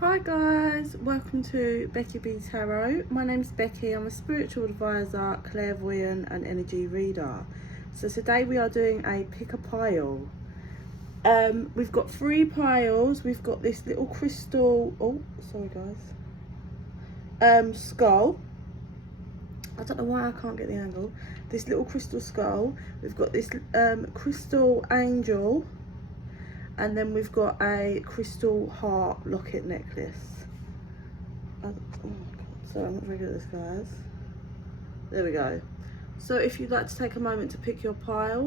Hi guys, welcome to Becky Tarot. My name's Becky. I'm a spiritual advisor, clairvoyant and energy reader. So today we are doing a pick a pile. We've got 3 piles. We've got this little crystal, oh sorry guys, skull. I don't know why I can't get the angle. This little crystal skull. We've got this crystal angel. And then we've got a crystal heart locket necklace. Oh my God, sorry, I'm not very good at this, guys. There we go. So if you'd like to take a moment to pick your pile,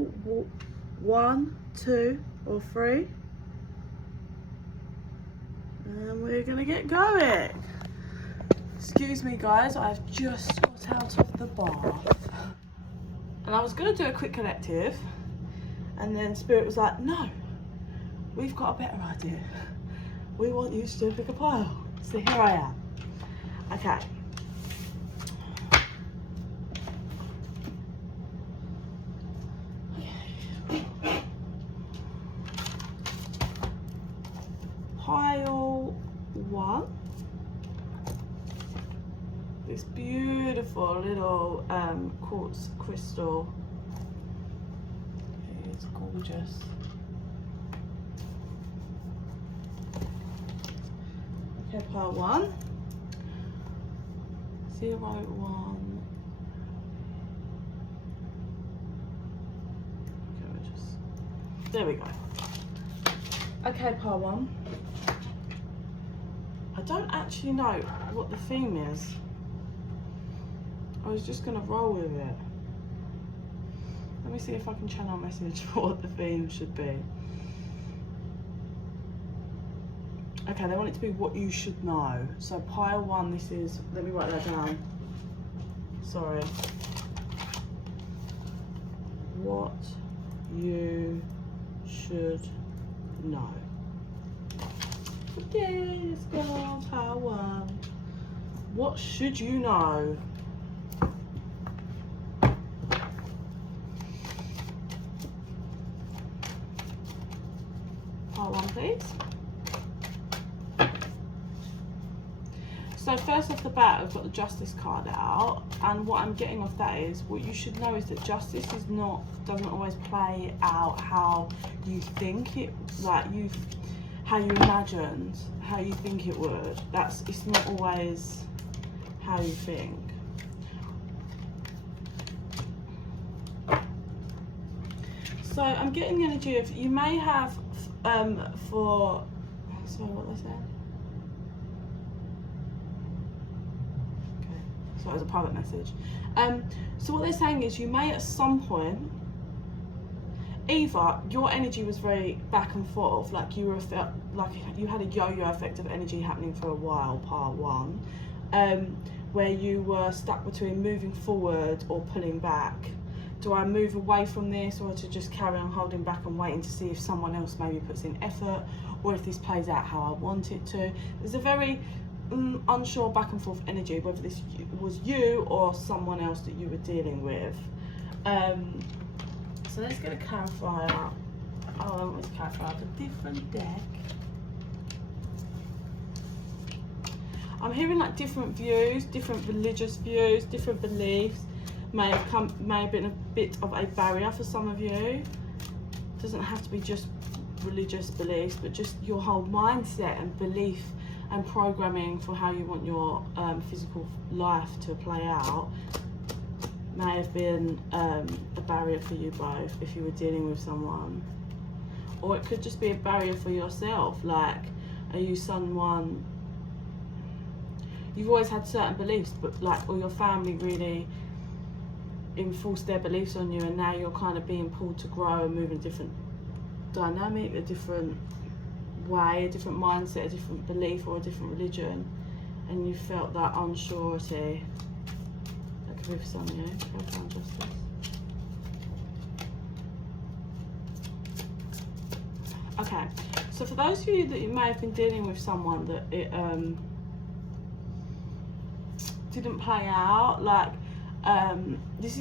1, 2, or 3. And we're gonna get going. Excuse me, guys, I've just got out of the bath. And I was gonna do a quick collective, and then Spirit was like, no. We've got a better idea. We want you to pick a pile. So here I am. Okay. Pile 1. This beautiful little quartz crystal. It's gorgeous. Okay, pile 1, 0, 1. Okay, there we go. Okay, pile 1. I don't actually know what the theme is. I was just gonna roll with it. Let me see if I can channel a message for what the theme should be. Okay, they want it to be what you should know. So pile 1, this is, let me write that down. Sorry. What you should know. Okay, let's go on pile 1. What should you know? Pile 1, please. So first off the bat, I've got the Justice card out, and what I'm getting off that is, what you should know is that justice doesn't always play out how you think it, how you imagined, how you think it would. It's not always how you think. So I'm getting the energy of, you may have sorry, what they said? So it was a private message. So what they're saying is, you may at some point, either your energy was very back and forth, like you had a yo-yo effect of energy happening for a while, part 1, where you were stuck between moving forward or pulling back. Do I move away from this, or to just carry on holding back and waiting to see if someone else maybe puts in effort, or if this plays out how I want it to? There's a very unsure back and forth energy, whether this was you or someone else that you were dealing with. So let's get a clarifier. Oh, I want to clarify a different deck. I'm hearing like different views, different religious views, different beliefs may have been a bit of a barrier for some of you. It doesn't have to be just religious beliefs, but just your whole mindset and belief and programming for how you want your physical life to play out may have been a barrier for you both if you were dealing with someone. Or it could just be a barrier for yourself, like, are you someone, you've always had certain beliefs, but like, or your family really enforced their beliefs on you, and now you're kind of being pulled to grow and move in a different dynamic, a different way, a different mindset, a different belief, or a different religion, and you felt that unsurety. That could be for some of you. Justice. Okay, so for those of you that you may have been dealing with someone that it didn't play out, like this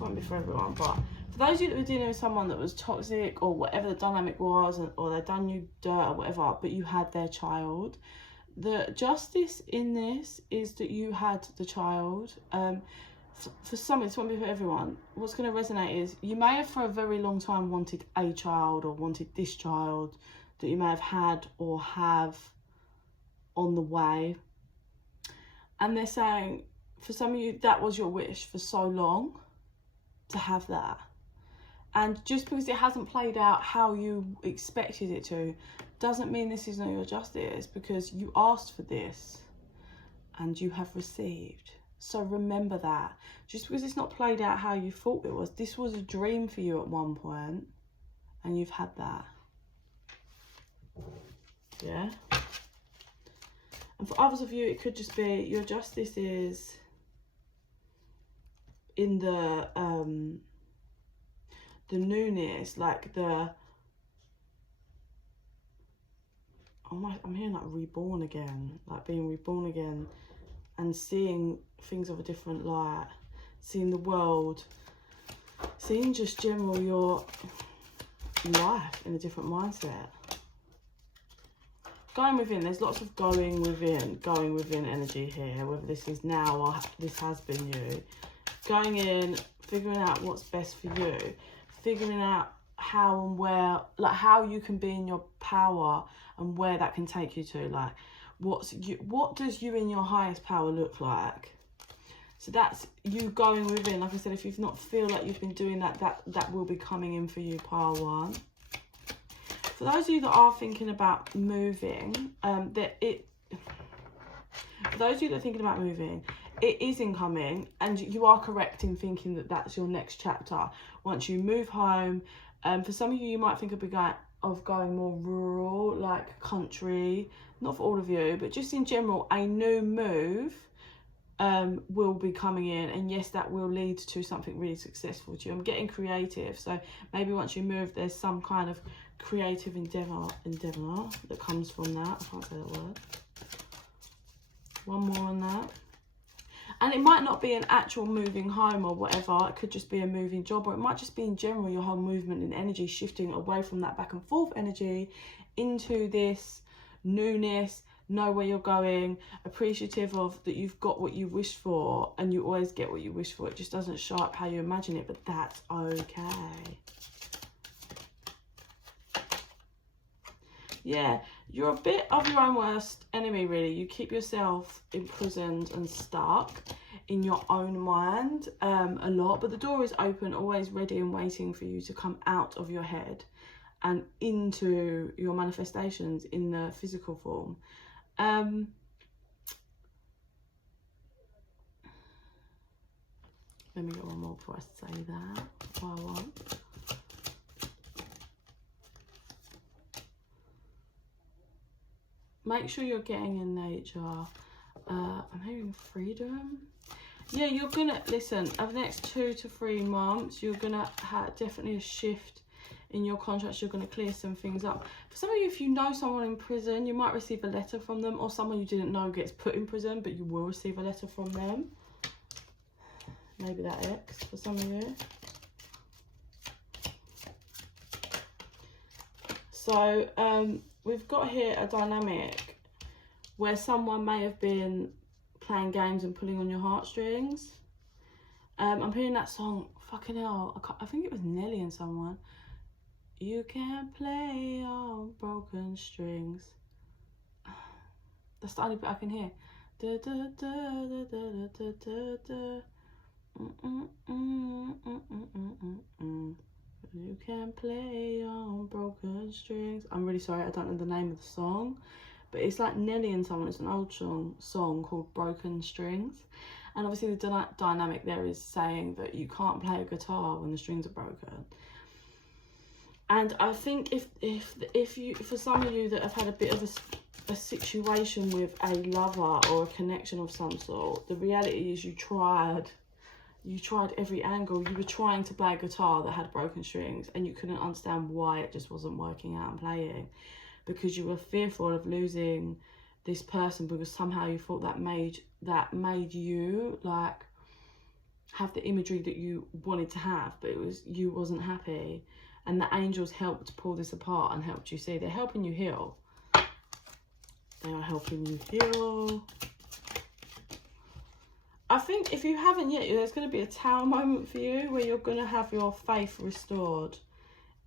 won't be for everyone, but For those of you that were dealing with someone that was toxic or whatever the dynamic was, or they'd done you dirt or whatever, but you had their child, the justice in this is that you had the child. For some, it's won't be for everyone. What's going to resonate is you may have for a very long time wanted a child or wanted this child that you may have had or have on the way. And they're saying, for some of you, that was your wish for so long to have that. And just because it hasn't played out how you expected it to, doesn't mean this is not your justice, because you asked for this and you have received. So remember that. Just because it's not played out how you thought it was, this was a dream for you at one point and you've had that. Yeah. And for others of you, it could just be your justice is in the newness, like I'm hearing like reborn again, like being reborn again and seeing things of a different light, seeing the world, seeing just general your life in a different mindset. Going within, there's lots of going within energy here, whether this is now or this has been you. Going in, figuring out what's best for you, figuring out how and where, like how you can be in your power and where that can take you to, like what does you in your highest power look like? So that's you going within. Like I said, if you've not feel like you've been doing that, that will be coming in for you, pile one. For those of you that are thinking about moving, for those of you that are thinking about moving, it is incoming, and you are correct in thinking that that's your next chapter. Once you move home, for some of you, you might think of going more rural, like country. Not for all of you, but just in general, a new move will be coming in, and yes, that will lead to something really successful to you. I'm getting creative, so maybe once you move, there's some kind of creative endeavor that comes from that. I can't say that word. One more on that. And it might not be an actual moving home or whatever. It could just be a moving job, or it might just be in general your whole movement and energy shifting away from that back and forth energy into this newness, know where you're going, appreciative of that you've got what you wish for, and you always get what you wish for. It just doesn't show up how you imagine it, but that's okay. Yeah, you're a bit of your own worst enemy, really. You keep yourself imprisoned and stuck in your own mind a lot, but the door is open, always ready and waiting for you to come out of your head and into your manifestations in the physical form. Let me get one more before I say that. What I want. Make sure you're getting in nature. I'm hearing freedom. Yeah, you're gonna, listen, over the next 2 to 3 months, you're gonna have definitely a shift in your contracts. You're gonna clear some things up. For some of you, if you know someone in prison, you might receive a letter from them, or someone you didn't know gets put in prison, but you will receive a letter from them. Maybe that X for some of you. So, we've got here a dynamic where someone may have been playing games and pulling on your heartstrings. I'm hearing that song, fucking hell, I think it was Nelly and someone. You can't play on broken strings. That's the only bit I can hear. Da, da, da, da, da, da, da, da. You can't play on broken strings. I'm really sorry, I don't know the name of the song, but it's like Nelly and someone. It's an old song called Broken Strings, and obviously the dynamic there is saying that you can't play a guitar when the strings are broken. And I think if you, for some of you that have had a bit of a situation with a lover or a connection of some sort, the reality is you tried every angle. You were trying to play a guitar that had broken strings, and you couldn't understand why it just wasn't working out and playing, because you were fearful of losing this person, because somehow you thought that made you like have the imagery that you wanted to have, but you wasn't happy, and the angels helped pull this apart and helped you see. They're helping you heal. They are helping you heal. I think if you haven't yet, there's going to be a tower moment for you where you're going to have your faith restored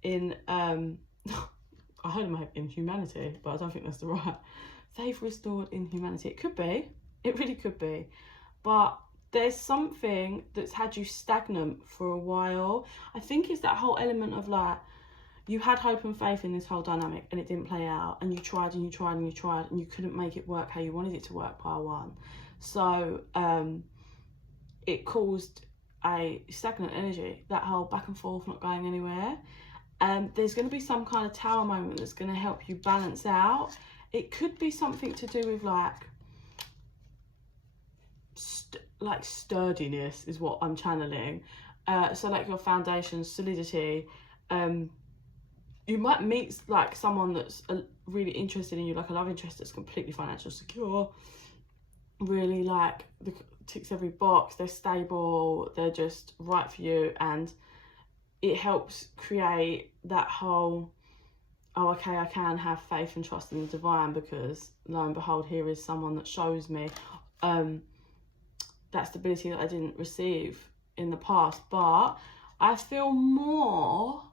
in I heard in humanity, but I don't think that's the right faith restored in humanity. It could be, it really could be, but there's something that's had you stagnant for a while. I think it's that whole element of like, you had hope and faith in this whole dynamic and it didn't play out, and you tried and you tried and you tried and you couldn't make it work how you wanted it to work, pile one. So it caused a stagnant energy, that whole back and forth, not going anywhere. There's going to be some kind of tower moment that's going to help you balance out. It could be something to do with like sturdiness is what I'm channeling. So like your foundation, solidity. You might meet like someone that's really interested in you, like a love interest that's completely financially secure, really like ticks every box, they're stable, they're just right for you, and it helps create that whole, oh okay, I can have faith and trust in the divine, because lo and behold, here is someone that shows me that stability that I didn't receive in the past. But I feel more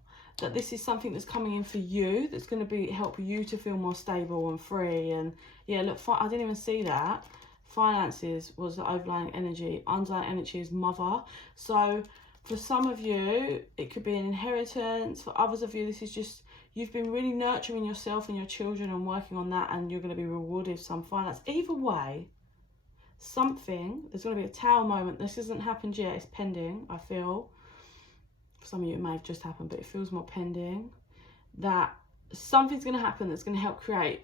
that this is something that's coming in for you, that's going to help you to feel more stable and free. And yeah, look, I didn't even see that. Finances was the overlying energy. Underlying energy is mother. So for some of you, it could be an inheritance. For others of you, this is just, you've been really nurturing yourself and your children and working on that, and you're going to be rewarded with some finance. Either way, there's going to be a tower moment. This hasn't happened yet, it's pending, I feel. For some of you it may have just happened, but it feels more pending. That something's going to happen that's going to help create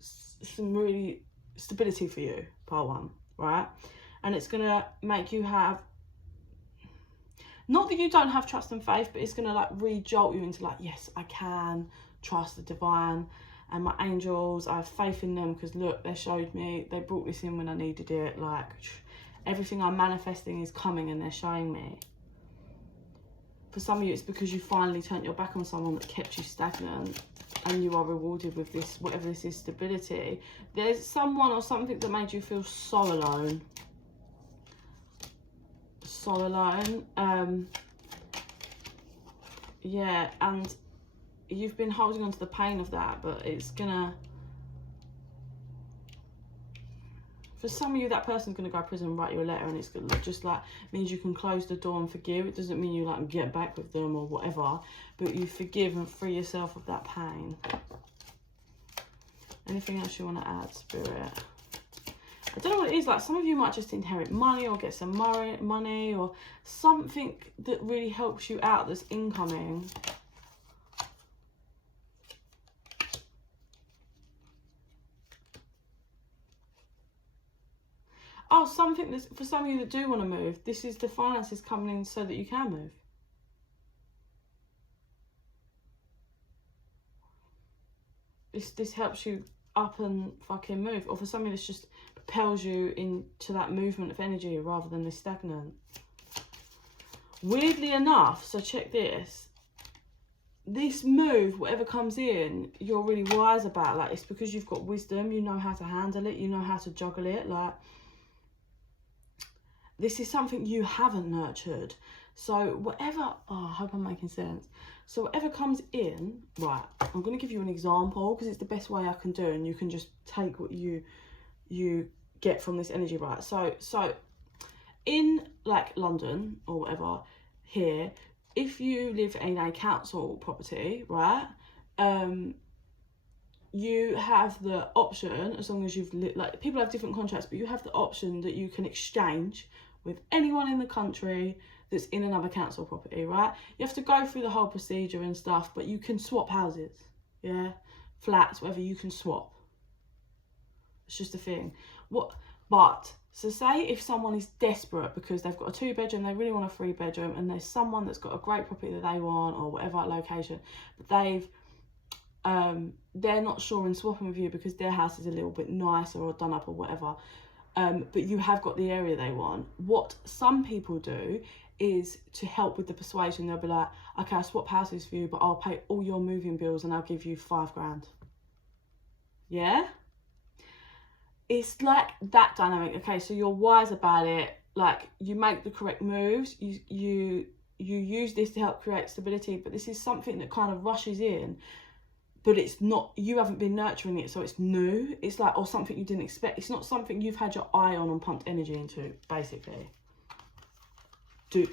some really stability for you, part one, right? And it's going to make you have, not that you don't have trust and faith, but it's going to like re-jolt you into like, yes, I can trust the divine and my angels. I have faith in them because look, they showed me, they brought this in when I needed it. Like everything I'm manifesting is coming and they're showing me. For some of you, it's because you finally turned your back on someone that kept you stagnant, and you are rewarded with this, whatever this is, stability. There's someone or something that made you feel so alone. So alone. Yeah, and you've been holding on to the pain of that, but it's gonna, for some of you, that person's gonna go to prison and write you a letter, and it's gonna just like means you can close the door and forgive. It doesn't mean you like get back with them or whatever, but you forgive and free yourself of that pain. Anything else you want to add, Spirit? I don't know what it is. Like some of you might just inherit money or get some money or something that really helps you out that's incoming. Oh, something that's, for some of you that do want to move, this is the finances coming in so that you can move. This helps you up and fucking move. Or for some of you, this just propels you into that movement of energy rather than this stagnant. Weirdly enough, so check this. This move, whatever comes in, you're really wise about. Like, it's because you've got wisdom. You know how to handle it. You know how to juggle it. Like, this is something you haven't nurtured. So whatever, oh, I hope I'm making sense. So whatever comes in, right, I'm going to give you an example because it's the best way I can do, and you can just take what you get from this energy, right? So in like London or whatever here, if you live in a council property, right, you have the option, as long as you've like, people have different contracts, but you have the option that you can exchange with anyone in the country that's in another council property, right? You have to go through the whole procedure and stuff, but you can swap houses, yeah, flats, whatever, you can swap. It's just a thing. So say if someone is desperate because they've got a 2-bedroom, they really want a 3-bedroom, and there's someone that's got a great property that they want or whatever location, but they're not sure in swapping with you because their house is a little bit nicer or done up or whatever. but you have got the area they want. What some people do is to help with the persuasion. They'll be like, okay, I'll swap houses for you, but I'll pay all your moving bills and I'll give you $5,000. Yeah? It's like that dynamic. Okay, so you're wise about it. Like, you make the correct moves. You use this to help create stability, but this is something that kind of rushes in, but it's not, you haven't been nurturing it, so it's new. It's like, or something you didn't expect. It's not something you've had your eye on and pumped energy into, basically.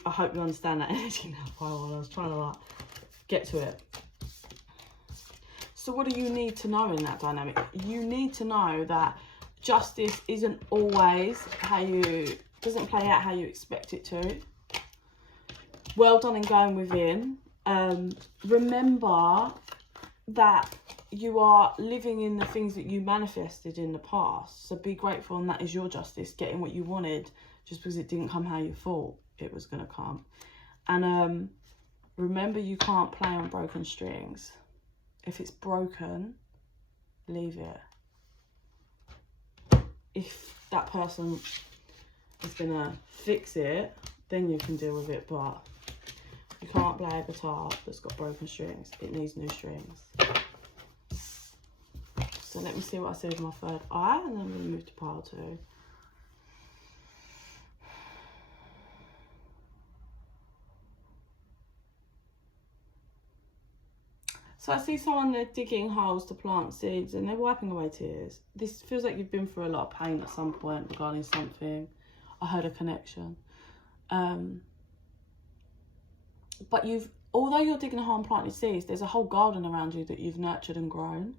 I hope you understand that energy now, Pile. I was trying to like get to it. So what do you need to know in that dynamic? You need to know that justice isn't always doesn't play out how you expect it to. Well done in going within. Remember that you are living in the things that you manifested in the past. So be grateful, and that is your justice, getting what you wanted just because it didn't come how you thought it was going to come. And remember, you can't play on broken strings. If it's broken, leave it. If that person is going to fix it, then you can deal with it, but you can't play a guitar that's got broken strings. It needs new strings. So let me see what I see with my third eye, and then I'm going to move to pile 2. So I see someone, they're digging holes to plant seeds and they're wiping away tears. This feels like you've been through a lot of pain at some point regarding something. I heard a connection. But although you're digging a hole and planting seeds, there's a whole garden around you that you've nurtured and grown.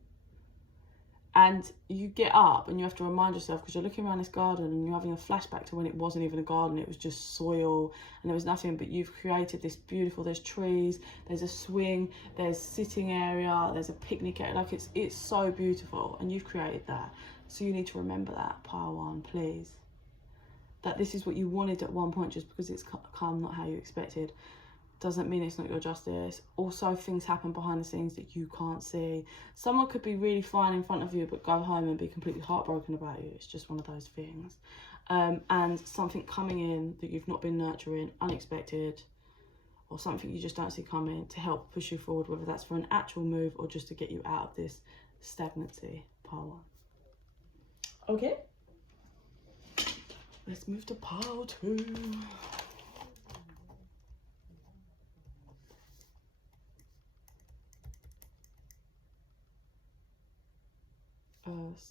And you get up and you have to remind yourself, because you're looking around this garden and you're having a flashback to when it wasn't even a garden, it was just soil and there was nothing, but you've created this beautiful, there's trees, there's a swing, there's sitting area, there's a picnic area, like it's so beautiful, and you've created that. So you need to remember that, pile 1, please. That this is what you wanted at one point, just because it's come not how you expected doesn't mean it's not your justice. Also, things happen behind the scenes that you can't see. Someone could be really fine in front of you but go home and be completely heartbroken about you. It's just one of those things. And something coming in that you've not been nurturing, unexpected, or something you just don't see coming to help push you forward, whether that's for an actual move or just to get you out of this stagnancy. Pile 1. Okay, let's move to pile 2.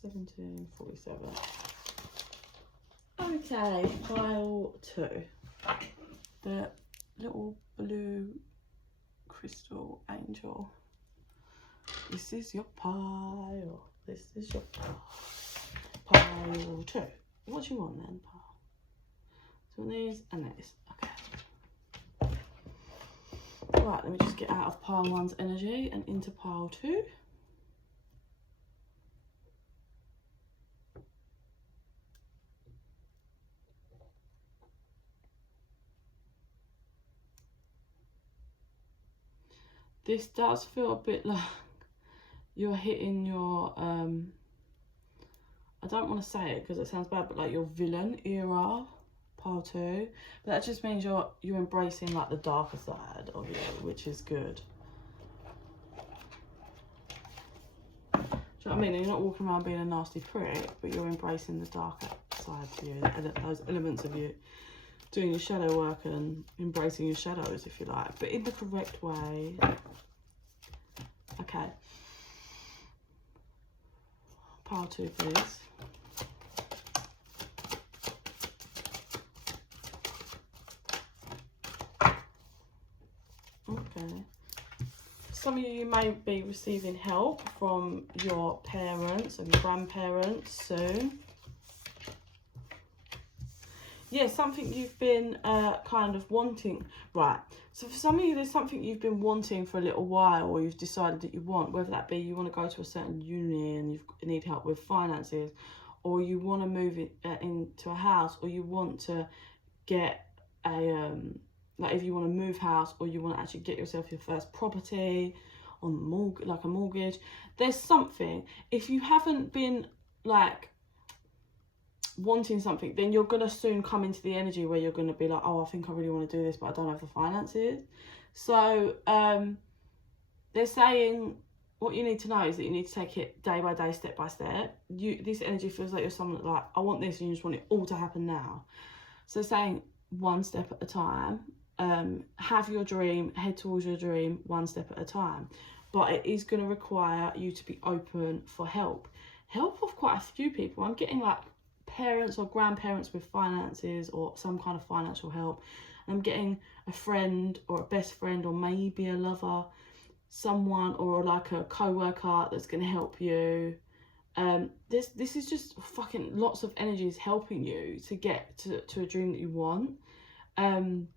1747. Okay, pile 2. The little blue crystal angel. This is your pile. This is your pile. Pile 2. What do you want then, pile? So these and these. Okay. Right, let me just get out of pile 1's energy and into pile 2. This does feel a bit like you're hitting your, I don't want to say it because it sounds bad, but like your villain era, pile 2. But that just means you're embracing like the darker side of you, which is good. Do you know what I mean? You're not walking around being a nasty prick, but you're embracing the darker side to you, those elements of you. Doing your shadow work and embracing your shadows, if you like, but in the correct way. Okay. Pile 2, please. Okay. Some of you may be receiving help from your parents and grandparents soon. Yeah, something you've been kind of wanting. Right, so for some of you, there's something you've been wanting for a little while, or you've decided that you want, whether that be you want to go to a certain uni and you need help with finances, or you want to move into a house, or you want to get a, like if you want to move house, or you want to actually get yourself your first property on like a mortgage. There's something, if you haven't been like wanting something, then you're going to soon come into the energy where you're going to be like, oh, I think I really want to do this, but I don't have the finances. So they're saying what you need to know is that you need to take it day by day, step by step. This energy feels like you're someone that, like, I want this, and you just want it all to happen now. So saying one step at a time, have your dream, head towards your dream one step at a time. But it is going to require you to be open for help of quite a few people. I'm getting like parents or grandparents with finances or some kind of financial help. I'm getting a friend or a best friend or maybe a lover, someone or like a co-worker that's going to help you. This is just fucking lots of energies helping you to get to a dream that you want. And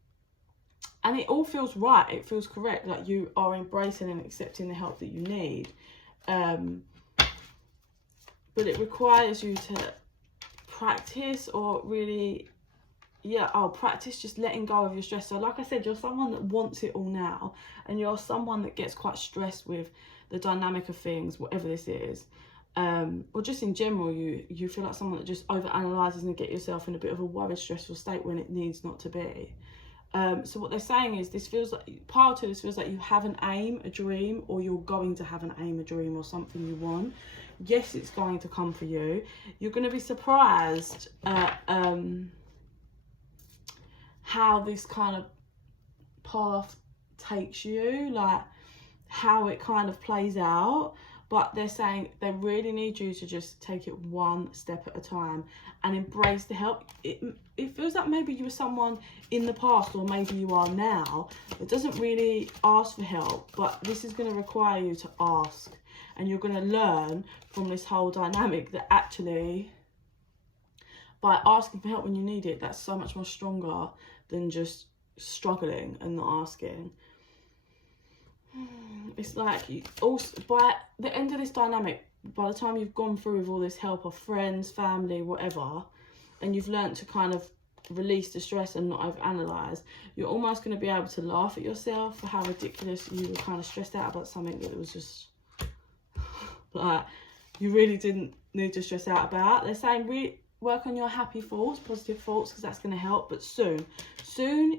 it all feels right, it feels correct, like you are embracing and accepting the help that you need. But it requires you to practice, or really, practice just letting go of your stress. So like I said, you're someone that wants it all now, and you're someone that gets quite stressed with the dynamic of things, whatever this is. Or just in general, you feel like someone that just overanalyzes and get yourself in a bit of a worried, stressful state when it needs not to be. So what they're saying is, this feels like, part of this feels like you have an aim, a dream, or you're going to have an aim, a dream, or something you want. Yes, it's going to come for you. You're going to be surprised at how this kind of path takes you, like how it kind of plays out. But they're saying they really need you to just take it one step at a time and embrace the help. It feels like maybe you were someone in the past, or maybe you are now, that doesn't really ask for help, but this is going to require you to ask. And you're going to learn from this whole dynamic that actually, by asking for help when you need it, that's so much more stronger than just struggling and not asking. It's like, you also, by the end of this dynamic, by the time you've gone through with all this help of friends, family, whatever, and you've learnt to kind of release the stress and not overanalyze, you're almost going to be able to laugh at yourself for how ridiculous you were kind of stressed out about something that was just like you really didn't need to stress out about. They're saying work on your happy thoughts, positive thoughts, because that's going to help. But soon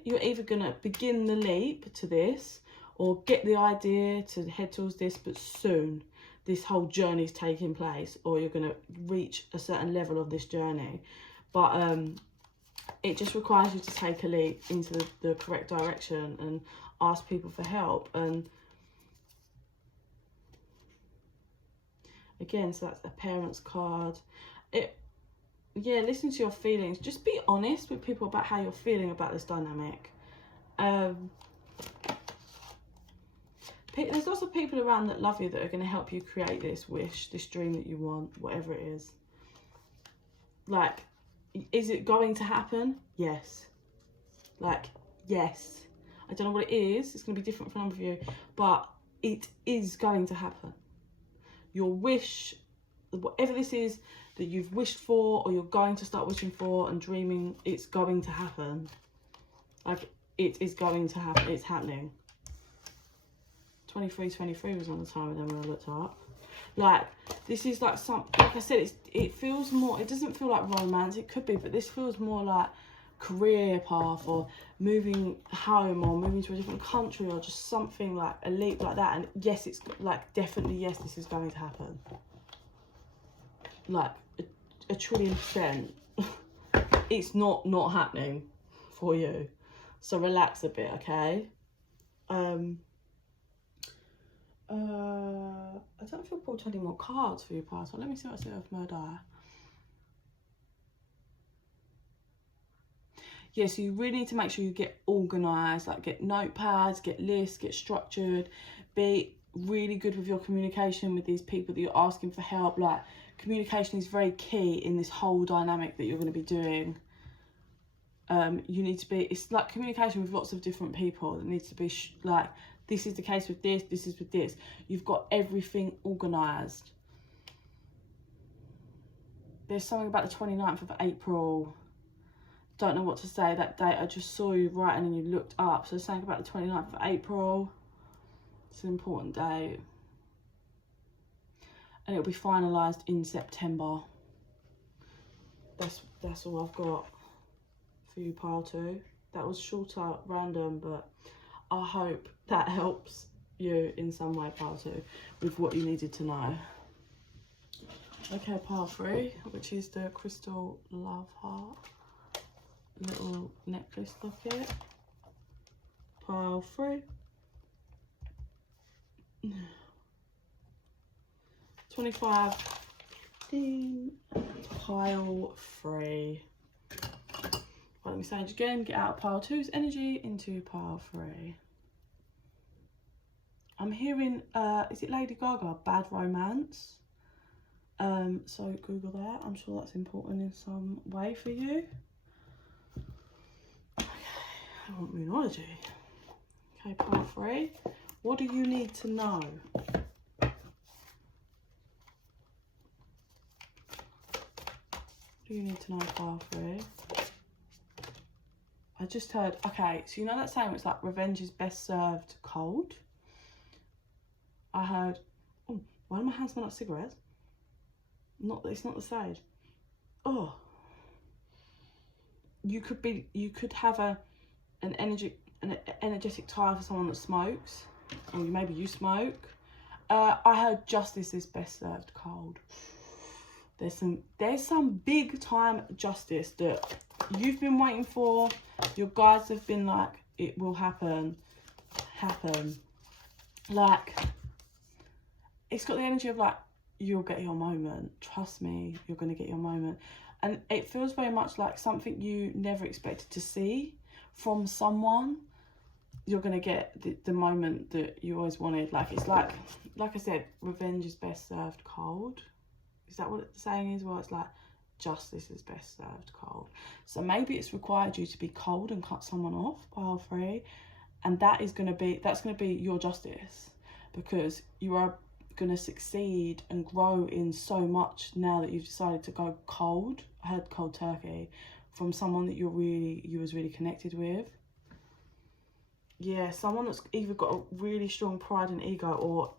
you're either going to begin the leap to this, or get the idea to head towards this, but soon this whole journey is taking place, or you're going to reach a certain level of this journey. But it just requires you to take a leap into the correct direction and ask people for help. And again, so that's a parent's card. Listen to your feelings. Just be honest with people about how you're feeling about this dynamic. There's lots of people around that love you that are going to help you create this wish, this dream that you want, whatever it is. Like, is it going to happen? Yes. Like, yes. I don't know what it is. It's going to be different for a number of you. But it is going to happen. Your wish, whatever this is that you've wished for, or you're going to start wishing for and dreaming, it's going to happen. Like, it is going to happen. It's happening. 2323 was on the time and then when I looked up. Like, this is like like I said, it feels more, it doesn't feel like romance. It could be, but this feels more like career path, or moving home, or moving to a different country, or just something like a leap like that. And yes, it's like, definitely, yes, this is going to happen. Like a 1,000,000,000%. It's not happening for you. So relax a bit, okay? I don't feel pulled any more cards for you, Pastor. Let me see what's there of murder. Yeah, so you really need to make sure you get organised, like get notepads, get lists, get structured, be really good with your communication with these people that you're asking for help. Like, communication is very key in this whole dynamic that you're going to be doing. You need to be, it's like communication with lots of different people. It needs to be like, this is the case with this, this is with this. You've got everything organised. There's something about the 29th of April. Don't know what to say that date. I just saw you writing and you looked up. So something about the 29th of April. It's an important date. And it'll be finalised in September. that's all I've got for you, pile 2. That was shorter, random, but I hope that helps you in some way, pile 2, with what you needed to know. Okay, pile 3, which is the crystal love heart, little necklace locket. Pile 3. 25, 15, pile 3. Well, let me say it again, get out of pile 2's energy into pile 3. I'm hearing, is it Lady Gaga, Bad Romance? So Google that, I'm sure that's important in some way for you. Okay, I want moonology. Okay, pile 3. What do you need to know? What do you need to know, pile 3? I just heard, okay, so you know that saying, it's like revenge is best served cold? I heard, oh, why do my hands smell like cigarettes? It's not the sage. Oh. You could have an energetic tie for someone that smokes, or maybe you smoke. I heard justice is best served cold. There's some big time justice that you've been waiting for. Your guides have been like, it will happen. Like, it's got the energy of like, you'll get your moment. Trust me, you're going to get your moment. And it feels very much like something you never expected to see from someone. You're going to get the moment that you always wanted. Like, it's like I said, revenge is best served cold. Is that what the saying is? Well, it's like, justice is best served cold. So maybe it's required you to be cold and cut someone off, pile 3. And that's going to be your justice. Because you are going to succeed and grow in so much now that you've decided to go cold. I heard cold turkey from someone that you was really connected with. Yeah, someone that's either got a really strong pride and ego, or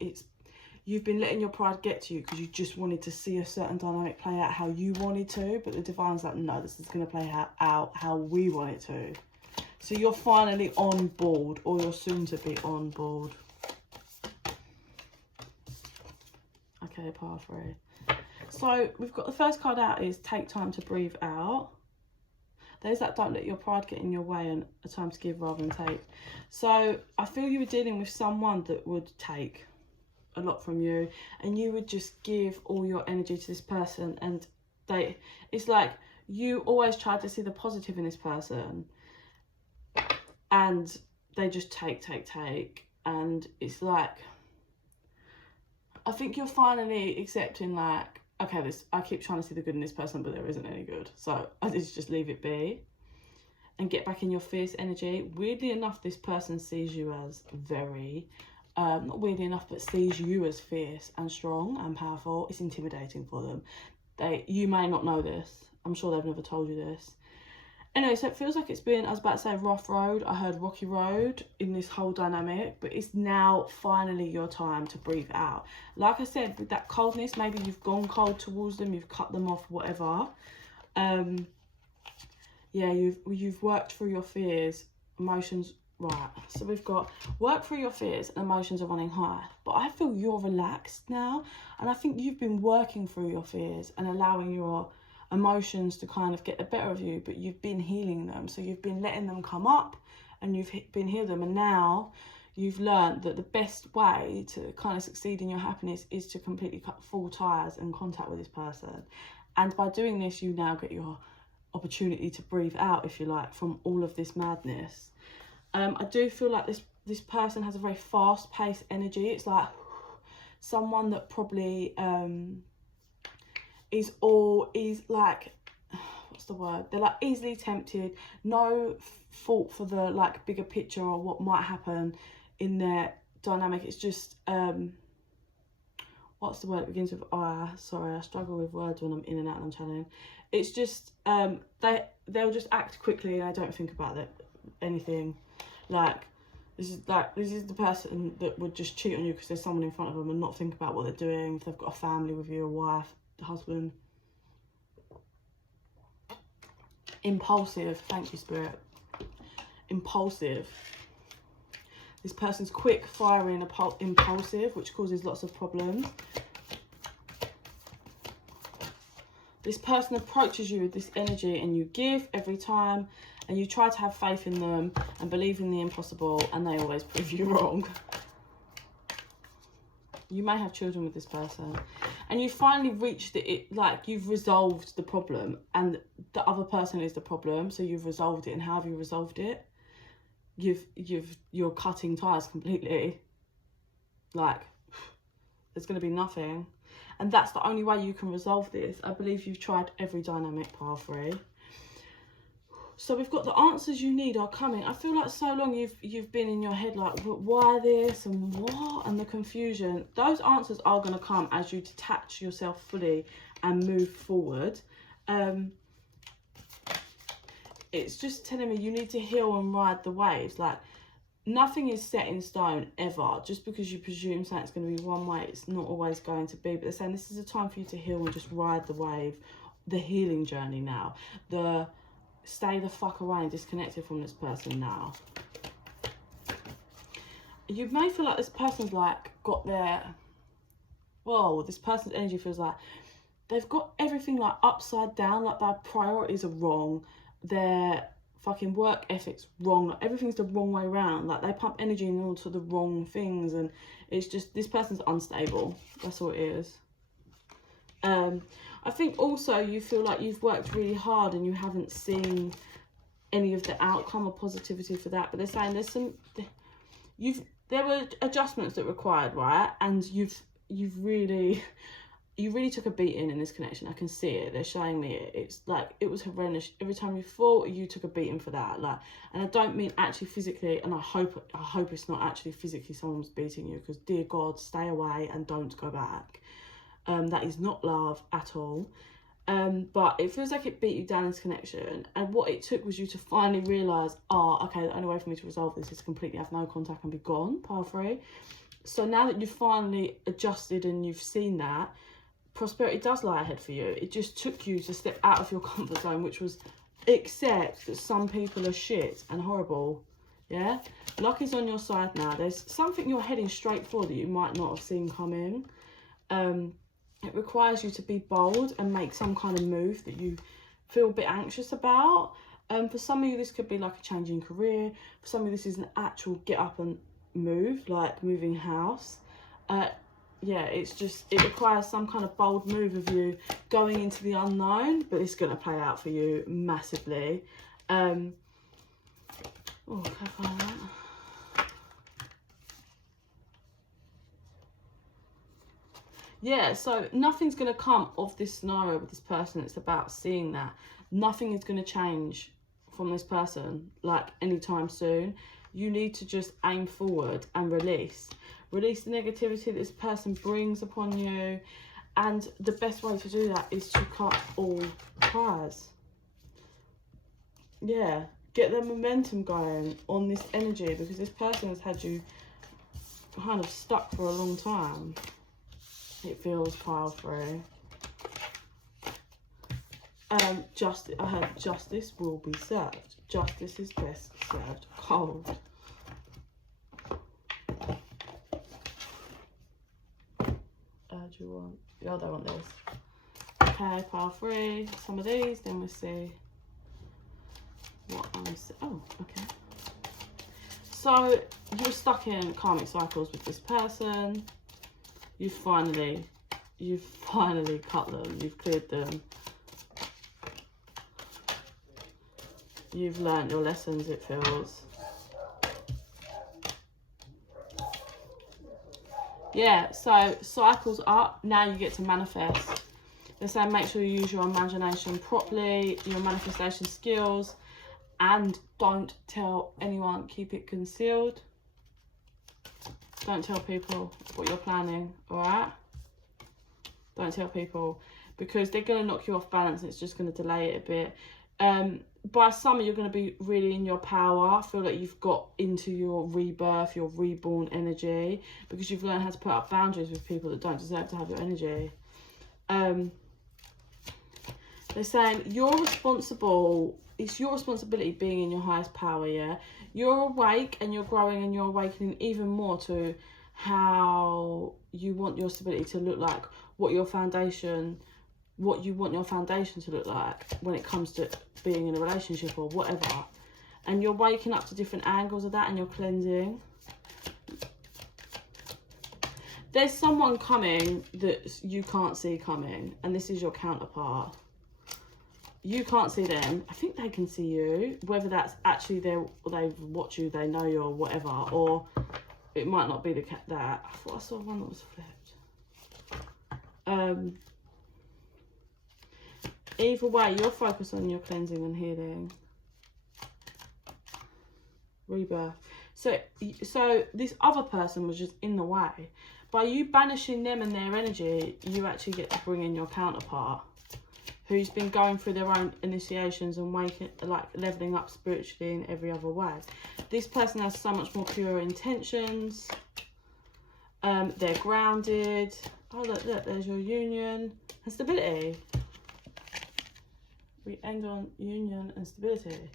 you've been letting your pride get to you because you just wanted to see a certain dynamic play out how you wanted to, but the divine's like, no, this is going to play out how we want it to. So you're finally on board, or you're soon to be on board. Okay, pile 3. So we've got the first card out is take time to breathe out. There's that don't let your pride get in your way and a time to give rather than take. So I feel you were dealing with someone that would take a lot from you, and you would just give all your energy to this person, and it's like you always tried to see the positive in this person, and they just take, and it's like, I think you're finally accepting, like, okay, I keep trying to see the good in this person, but there isn't any good, so I just leave it be and get back in your fierce energy. Weirdly enough, this person sees you as very not weirdly enough, but sees you as fierce and strong and powerful. It's intimidating for them. You may not know this. I'm sure they've never told you this. Anyway, so it feels like it's been, I was about to say rough road. I heard rocky road in this whole dynamic, but it's now finally your time to breathe out. Like I said, with that coldness, maybe you've gone cold towards them, you've cut them off, whatever. Yeah, you've worked through your fears, emotions. Right, so we've got work through your fears and emotions are running high, but I feel you're relaxed now, and I think you've been working through your fears and allowing your emotions to kind of get the better of you, but you've been healing them. So you've been letting them come up and you've been healing them, and now you've learned that the best way to kind of succeed in your happiness is to completely cut full ties and contact with this person. And by doing this, you now get your opportunity to breathe out, if you like, from all of this madness. I do feel like this person has a very fast-paced energy. It's like someone that probably is like, what's the word? They're like easily tempted, no fault for the like bigger picture or what might happen in their dynamic. It's just what's the word? It begins with I. Sorry, I struggle with words when I'm in and out and I'm channeling. It's just they'll just act quickly and I don't think about anything. Like this is the person that would just cheat on you because there's someone in front of them and not think about what they're doing. If they've got a family with you, a wife, a husband. Impulsive. Thank you, Spirit. Impulsive. This person's quick, fiery, and impulsive, which causes lots of problems. This person approaches you with this energy and you give every time, and you try to have faith in them and believe in the impossible, and they always prove you wrong. You may have children with this person, and you finally reached it, like you've resolved the problem, and the other person is the problem, so you've resolved it. And how have you resolved it? You're cutting ties completely. Like, there's going to be nothing, and that's the only way you can resolve this. I believe you've tried every dynamic pile 3. So we've got the answers you need are coming. I feel like so long you've been in your head like, why this and what, and the confusion. Those answers are going to come as you detach yourself fully and move forward. It's just telling me you need to heal and ride the waves. Like, nothing is set in stone ever. Just because you presume something's going to be one way, it's not always going to be. But they're saying this is a time for you to heal and just ride the wave, the healing journey now. Stay the fuck away and disconnected from this person now. You may feel like this person's like got their, whoa, this person's energy feels like they've got everything like upside down, like their priorities are wrong, their fucking work ethic's wrong, like everything's the wrong way around, like they pump energy into the wrong things, and it's just, this person's unstable. That's all it is. I think also you feel like you've worked really hard and you haven't seen any of the outcome or positivity for that, but they're saying there's some, there were adjustments that required, right? And you really took a beating in this connection. I can see it. They're showing me it. It's like, it was horrendous. Every time you fought, you took a beating for that. Like, and I don't mean actually physically, and I hope it's not actually physically someone's beating you, because dear God, stay away and don't go back. That is not love at all. But it feels like it beat you down in this connection, and what it took was you to finally realise, okay, the only way for me to resolve this is to completely have no contact and be gone, pile 3. So now that you've finally adjusted and you've seen that, prosperity does lie ahead for you. It just took you to step out of your comfort zone, which was accept that some people are shit and horrible. Yeah, luck is on your side now. There's something you're heading straight for that you might not have seen coming. It requires you to be bold and make some kind of move that you feel a bit anxious about. For some of you, this could be like a change in career. For some of you, this is an actual get up and move, like moving house. Yeah, it's just, it requires some kind of bold move of you going into the unknown, but it's going to play out for you massively. Oh, can I find that? Yeah, so nothing's going to come of this scenario with this person. It's about seeing that. Nothing is going to change from this person, like, anytime soon. You need to just aim forward and release. Release the negativity that this person brings upon you. And the best way to do that is to cut all ties. Yeah, get the momentum going on this energy, because this person has had you kind of stuck for a long time. It feels, pile 3. I heard justice will be served. Justice is best served cold. Do you want? Oh, I don't want this. Okay, pile 3. Some of these, then we'll see what I'm saying. Oh, okay. So you're stuck in karmic cycles with this person. You've finally cut them. You've cleared them. You've learnt your lessons, it feels. Yeah, so cycles up. Now you get to manifest. They're saying make sure you use your imagination properly, your manifestation skills, and don't tell anyone. Keep it concealed. Don't tell people what you're planning, all right? Don't tell people, because they're going to knock you off balance. And it's just going to delay it a bit. By summer, you're going to be really in your power. I feel like you've got into your rebirth, your reborn energy, because you've learned how to put up boundaries with people that don't deserve to have your energy. They're saying you're responsible. It's your responsibility being in your highest power, yeah? You're awake and you're growing and you're awakening even more to how you want your stability to look like, what you want your foundation to look like when it comes to being in a relationship or whatever. And you're waking up to different angles of that and you're cleansing. There's someone coming that you can't see coming, and this is your counterpart. You can't see them. I think they can see you, whether that's actually they watch you, they know you or whatever, or it might not be that. I thought I saw one that was flipped. Either way, you're focused on your cleansing and healing. Rebirth. So this other person was just in the way. By you banishing them and their energy, you actually get to bring in your counterpart, who's been going through their own initiations and leveling up spiritually in every other way. This person has so much more pure intentions. They're grounded. Oh, look, there's your union and stability. We end on union and stability.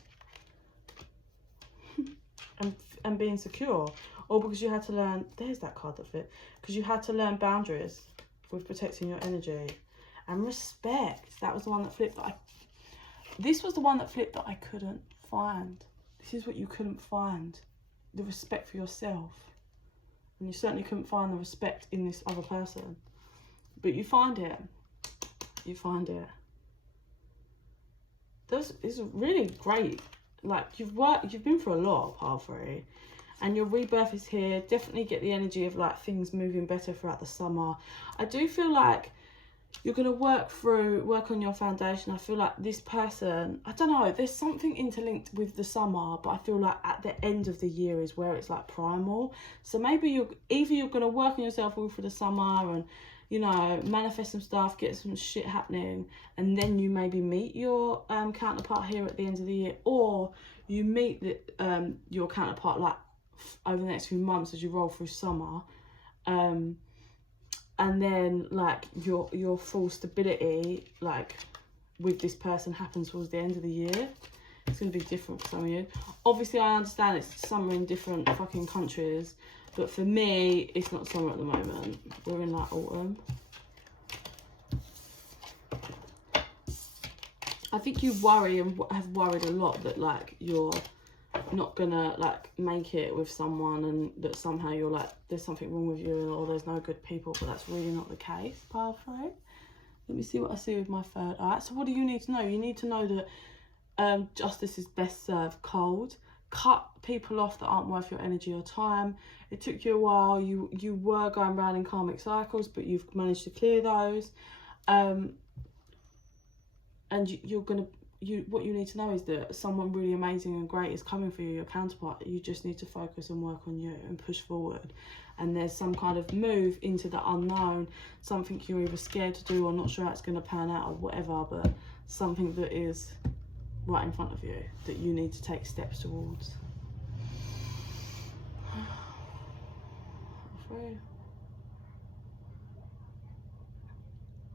and being secure. Or because you had to learn, there's that card that fit, because you had to learn boundaries with protecting your energy. And respect, that was the one that flipped. This was the one that flipped that I couldn't find. This is what you couldn't find. The respect for yourself. And you certainly couldn't find the respect in this other person. But you find it. You find it. This is really great. Like, you've been through a lot, part 3. And your rebirth is here. Definitely get the energy of like things moving better throughout the summer. I do feel like you're going to work on your foundation. I feel like this person, I don't know, there's something interlinked with the summer, but I feel like at the end of the year is where it's like primal. So maybe you're going to work on yourself all through the summer and, you know, manifest some stuff, get some shit happening, and then you maybe meet your counterpart here at the end of the year, or you meet your counterpart like over the next few months as you roll through summer, and then like your full stability like with this person happens towards the end of the year. It's going to be different for some of you. Obviously I understand it's summer in different fucking countries, but for me it's not summer at the moment. We're in like autumn. I think you worry and have worried a lot that like you're not gonna like make it with someone, and that somehow you're like there's something wrong with you or there's no good people, but that's really not the case. Pile 3. Let me see what I see with my third eye. So what do you need to know? You need to know that justice is best served cold. Cut people off that aren't worth your energy or time. It took you a while. You were going around in karmic cycles, but you've managed to clear those. And what you need to know is that someone really amazing and great is coming for you, your counterpart. You just need to focus and work on you and push forward. And there's some kind of move into the unknown, something you're either scared to do or not sure how it's going to pan out or whatever, but something that is right in front of you that you need to take steps towards.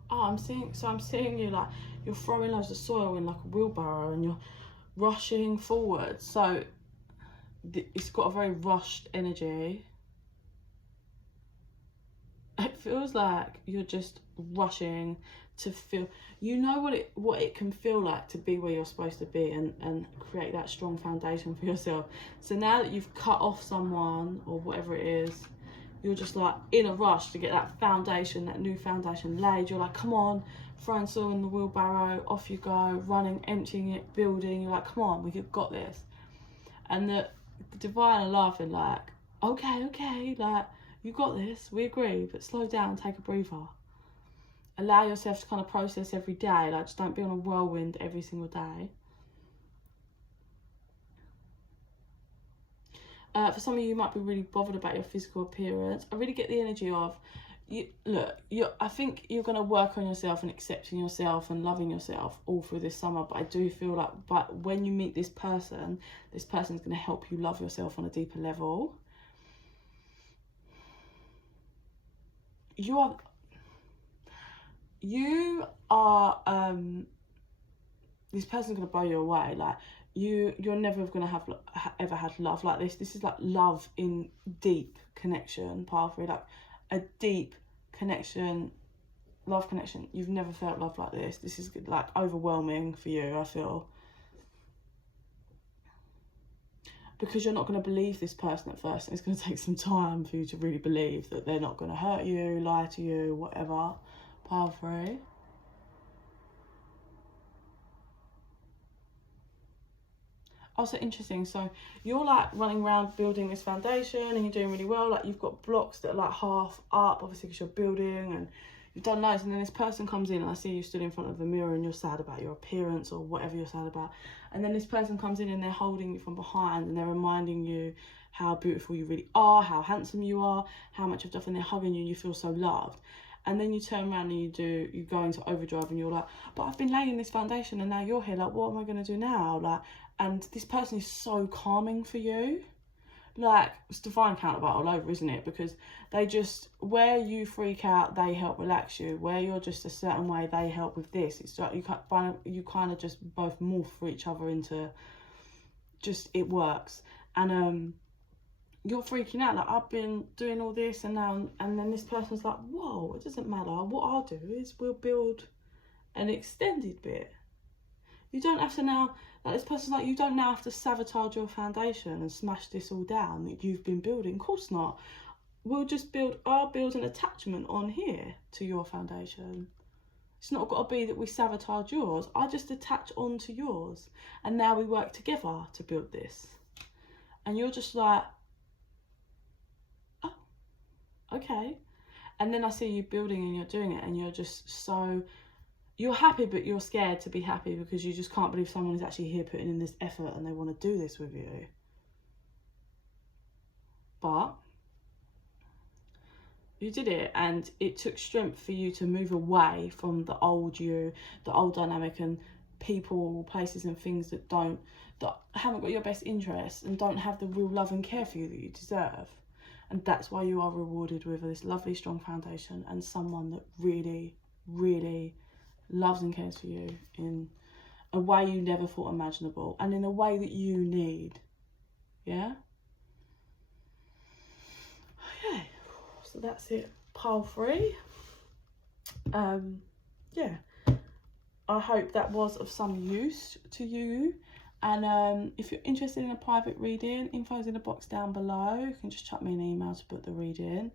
Oh, I'm seeing you like you're throwing loads of soil in like a wheelbarrow and you're rushing forward. So it's got a very rushed energy. It feels like you're just rushing to feel, you know what it can feel like to be where you're supposed to be and create that strong foundation for yourself. So now that you've cut off someone or whatever it is, you're just like in a rush to get that foundation, that new foundation laid. You're like, come on, throwing soil in the wheelbarrow, off you go, running, emptying it, building. You're like, come on, we've got this. And the divine are laughing like, okay, like, you got this, we agree, but slow down, take a breather. Allow yourself to kind of process every day, like just don't be on a whirlwind every single day. For some of you, might be really bothered about your physical appearance. I really get the energy of, I think you're going to work on yourself and accepting yourself and loving yourself all through this summer, but I do feel like, but when you meet this person's going to help you love yourself on a deeper level. You are this person's going to blow you away. Like, you're never going to have ever had love like this. This is like love in deep connection, pile 3, like a deep connection, love connection. You've never felt love like this. This is like overwhelming for you, I feel. Because you're not going to believe this person at first, and it's going to take some time for you to really believe that they're not going to hurt you, lie to you, whatever. Pile 3. Also interesting, so you're like running around building this foundation and you're doing really well. Like, you've got blocks that are like half up, obviously, because you're building and you've done loads. And then this person comes in, and I see you stood in front of the mirror and you're sad about your appearance or whatever you're sad about. And then this person comes in and they're holding you from behind and they're reminding you how beautiful you really are, how handsome you are, how much you've done, and they're hugging you and you feel so loved. And then you turn around and you go into overdrive and you're like, but I've been laying this foundation and now you're here, like, what am I going to do now? Like, and this person is so calming for you. Like, it's divine counterpart all over, isn't it? Because they just, where you freak out, they help relax you. Where you're just a certain way, they help with this. It's like you kind of just both morph for each other into just, it works. And you're freaking out, like, I've been doing all this and now, and then this person's like, whoa, it doesn't matter. What I'll do is we'll build an extended bit. You don't have to now, like, this person's like, you don't now have to sabotage your foundation and smash this all down that you've been building. Of course not. We'll just I'll build an attachment on here to your foundation. It's not got to be that we sabotage yours. I just attach onto yours. And now we work together to build this. And you're just like, oh, okay. And then I see you building and you're doing it and you're just so, you're happy, but you're scared to be happy because you just can't believe someone is actually here putting in this effort and they want to do this with you. But you did it, and it took strength for you to move away from the old you, the old dynamic, and people, places and things that haven't got your best interests and don't have the real love and care for you that you deserve. And that's why you are rewarded with this lovely, strong foundation and someone that really, really loves and cares for you in a way you never thought imaginable and in a way that you need. Yeah? Okay, so that's it, pile 3. Yeah, I hope that was of some use to you. And if you're interested in a private reading, info's in the box down below. You can just chuck me an email to book the reading.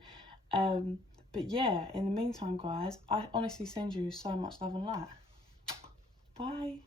But yeah, in the meantime, guys, I honestly send you so much love and light. Bye.